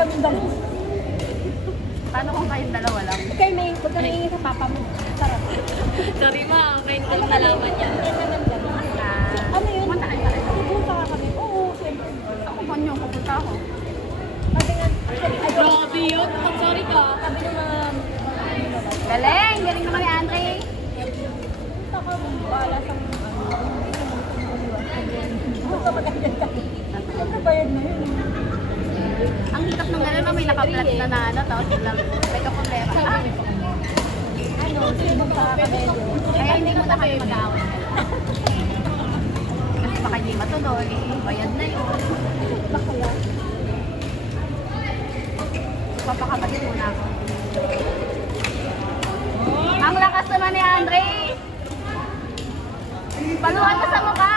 kami dalawa. Paano kung kayong dalawa lang? Huwag ka naiingit sa papa mo. Sarap. Sorry ma, ngayon ko lang nalaman yan. Ano yun? Pumunta kayo sa akin. Pupunta ka kami. Oo, siyempre. Ako pa niyo, pupunta ako. Kasi nga, actually, ayaw. Grabe yun. Oh, sorry ka. Sabi ng mga Galing! Galing naman ni Andre. punta ka, bahala sa Basta magandang ka. Siyempre bayad na yun. Ang hitak ng gano'n na may naka-flat na ano, tapos lang may kaproblema. Ano, sinubog sa kabelo. Kaya hindi mo na kayo mag-aaway. Kasi baka hindi matuloy, bayad na yun. Bakala. Papakabalik muna ako. Ang lakas naman ni Andre! Paluhan mo sa mukha!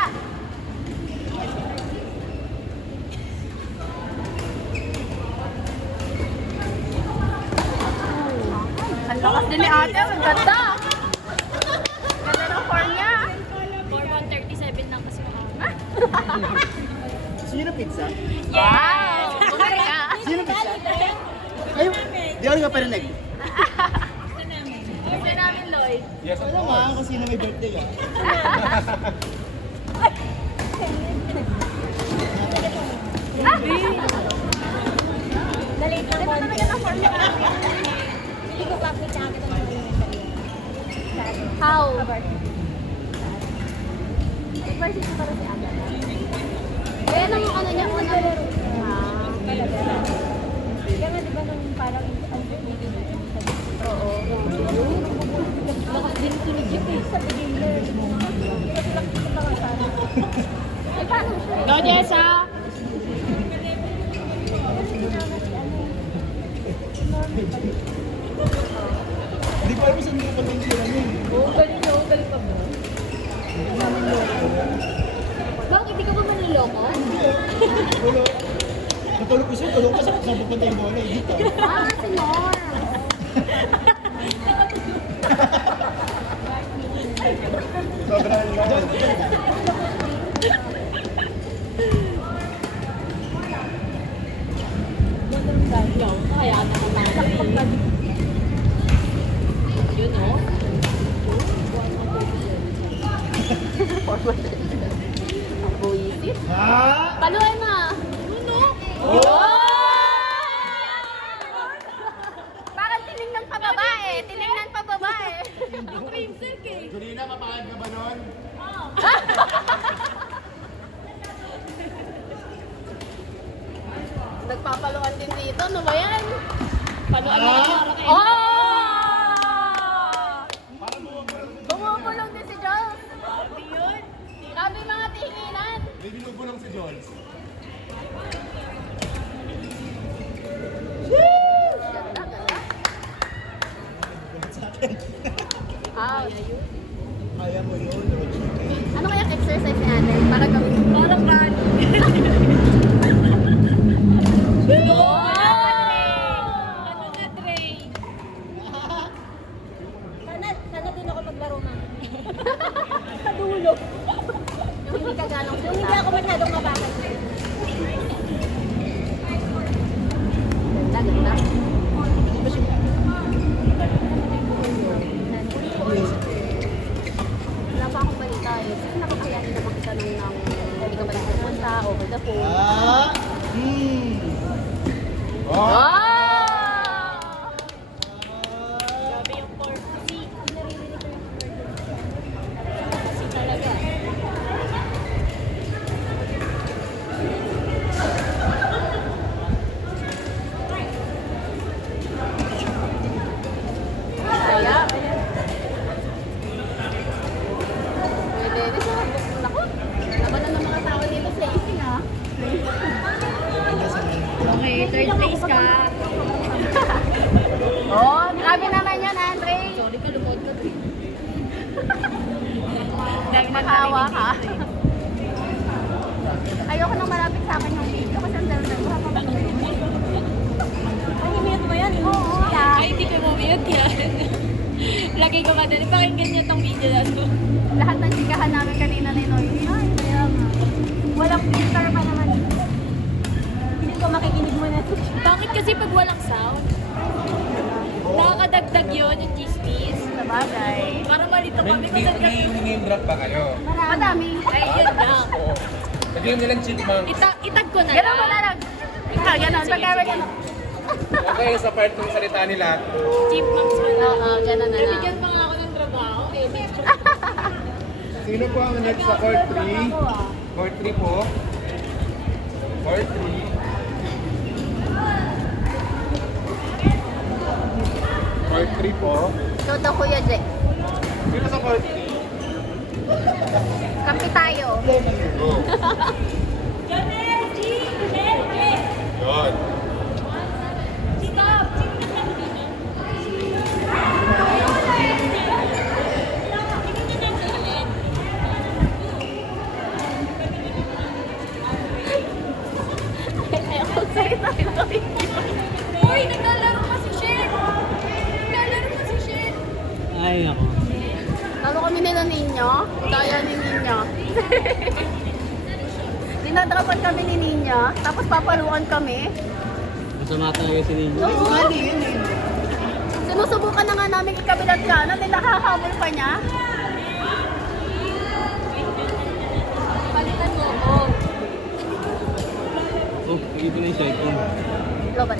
Ang lakas din ni ate, ang ganda! Ganda ng form niya! 4137 lang kasi ako. Gusto niyo ng pizza? Wow! Bumari ka! Gusto niyo ng pizza? Ayun, di ako nga parinig. Gusto namin, Lloyd. Yes, ano nga kung sino may birthday ah. Nalate ako. Ganda talaga ng form niya. Hindi ko kapit sa akin ang How? Versus ko para si Aga. Kaya nung ano niya, unang... Kaya nga diba nung parang ang video na yun? Oo. Lakas din tunog yun eh. Sa beginner. Kasi lang kita pa nga sana. Ay, paano siya? Go, Jessa! Hindi ko alam saan nyo pala yung sila niya. Oo, galing na. Galing pa mo. Bakit di ka ba manloloko? Wala. Natulog ko siya, tulog ko sa pupunta yung bola. Dito. Ah, senyor! Sobrang lang. Kaya naman yun, oh. Ang buwisit. Ha? Paluin na. Ano? Parang tinignan pa babae. Tinignan pa babae. Ang princess eh. Julina, papayag ka ba nun? Nagpapaluan din dito. Ano ba yan? Paluan na lang para kay Oh! Bumubulong din si Jules. Grabe yun. Grabe yung mga tinginan. May binubulong si Jols. Ganda, ganda. Sa akin. Ah, Kaya mo yun, Rochike. ano kaya exercise ni ate? Para gawin. Parang run. Oh! Ano na, Trey? Sana din ako maglaro na. Sa dulo. Yung hindi ka ganong Yung hindi ako masyadong mabagal. Ganda, ganda. Wala pa akong balita eh. Kasi nakakayanin naman kita nung hindi ka ba nagpupunta, over the phone. Ah! Oh! Oh! Grabe yung pork. Kasi talaga. Kaya. Pwede. Di sa naku. Laban na ng mga tao dito sa ising ah. Okay, third place ka. Oh, grabe naman yan, Andre. Sorry ka, lumod ka. Dahil nakawa ka. Ayoko nang malapit sa akin yung video kasi ang dami na Ang i-mute mo yan. Oo, Ay, hindi ko mamiyot yan. Lagay ko ka din. Pakinggan niyo tong video na to. lahat ng chikahan namin kanina ni Noy. Ay, kaya nga. Walang filter pa naman. Hindi ko makikinig mo na. Bakit kasi pag walang sound. Nakakadagdag yun yung chismis. Sa bagay. Para malito kami kung saan kami. name drop ba kayo? Madami. Ay, yun na. Oo. Lagyan nyo lang chipmunk. Itag ko na Ganun mo na lang. Ganun. Sige, Pagkara sige. ganun. Okay, sa part ng salita nila. Chipmunks mo na. Oo, ganun na lang. Nabigyan pa nga ako ng trabaho. Eh, Sino po ang next sa court 3? Court 3 po. Court 3. Court 3 po. Ikaw daw, Kuya Jay. Sino sa court 3? Kampi tayo. Go. Yun. Ayoko sa'yo tayo. Uy, naglalaro pa si Shen! Naglalaro pa si Shen! Ay, ako. Lalo kami nila ninyo. Daya ni ninyo. Dinadrapan kami ni ninyo. Tapos papaluan kami. Masama talaga si Ninyo. Mali yun eh. Sinusubukan na nga namin ikabilat kanan. May nakahabol pa niya. Palitan mo ako. Oh, nakita na yung cellphone. Lobat.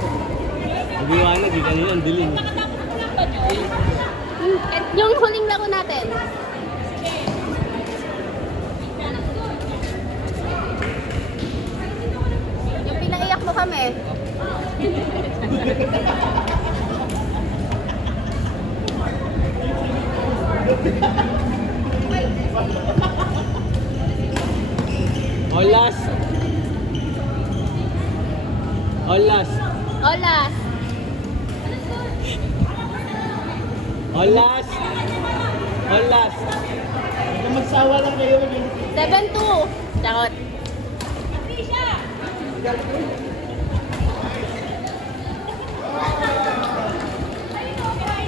Nabiwanag, di kanina ang dilim. Yung huling laro natin. Yung pinaiyak mo kami. Olas! Olas! Olas. Olas! Olas! Kung magsawa lang kayo, maging 7-2. Charot.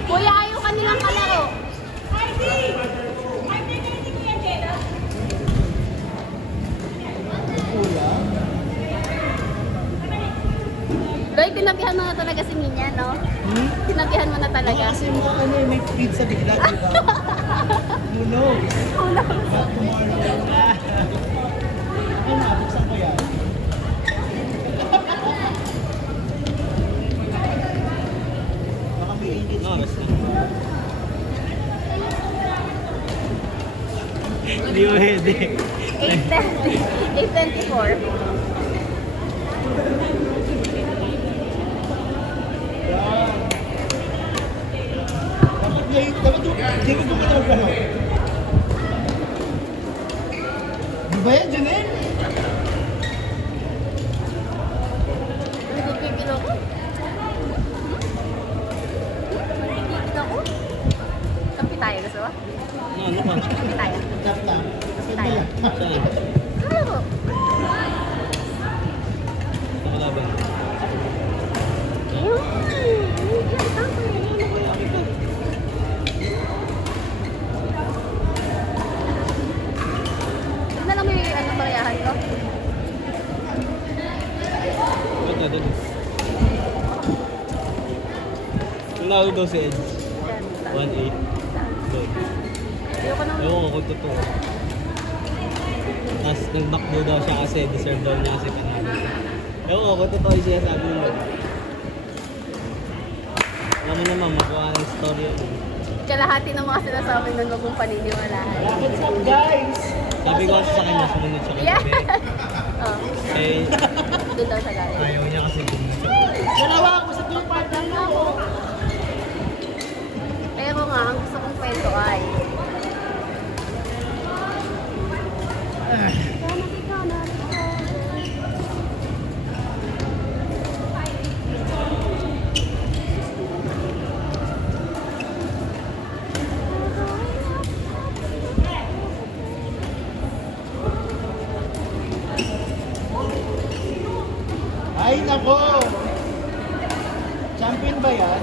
Kuya, ayaw kanilang kalaro. Loy, tinabihan mo na talaga si Ninya, no? Tinabihan mo na talaga. kasi mo ano eh, may pizza bigla, di ba? Who knows? But tomorrow. Ano na, buksan ko yan. Baka may ingit. No, basta. Hindi mo pwede. 8:24. Dapat hindi ko pa na magkano. Di ba yan, Janelle? Nagpipigil ako. Nagpipigil ako. Kampi tayo, gusto mo? Ano ba? Kampi tayo. Tap lang. Kampi tayo. Saan? Ano mo? Sa kalaban. Ano lang may ano palayahan ko? Ba't na doon? Nanalo daw si Edge. 1-8. Good. Ayoko nang Ewan ko kung totoo. Tapos nag-backdo daw siya kasi deserve daw niya kasi panalo. Ewan ko kung totoo yung sinasabi mo. Alam mo naman, makuha ng story yun. kalahati ng mga sinasabi nun, wag mong paniniwalaan. What's up, guys? Sabi ko kasi sa kanya, sumunod siya Yeah! kagabi. Oh, Eh, doon daw sa galing. ayaw niya kasi sumunod. Dalawa, usap yung partner mo. Pero nga, ang gusto kong kwento ay... Ay, nako! Champion ba yan?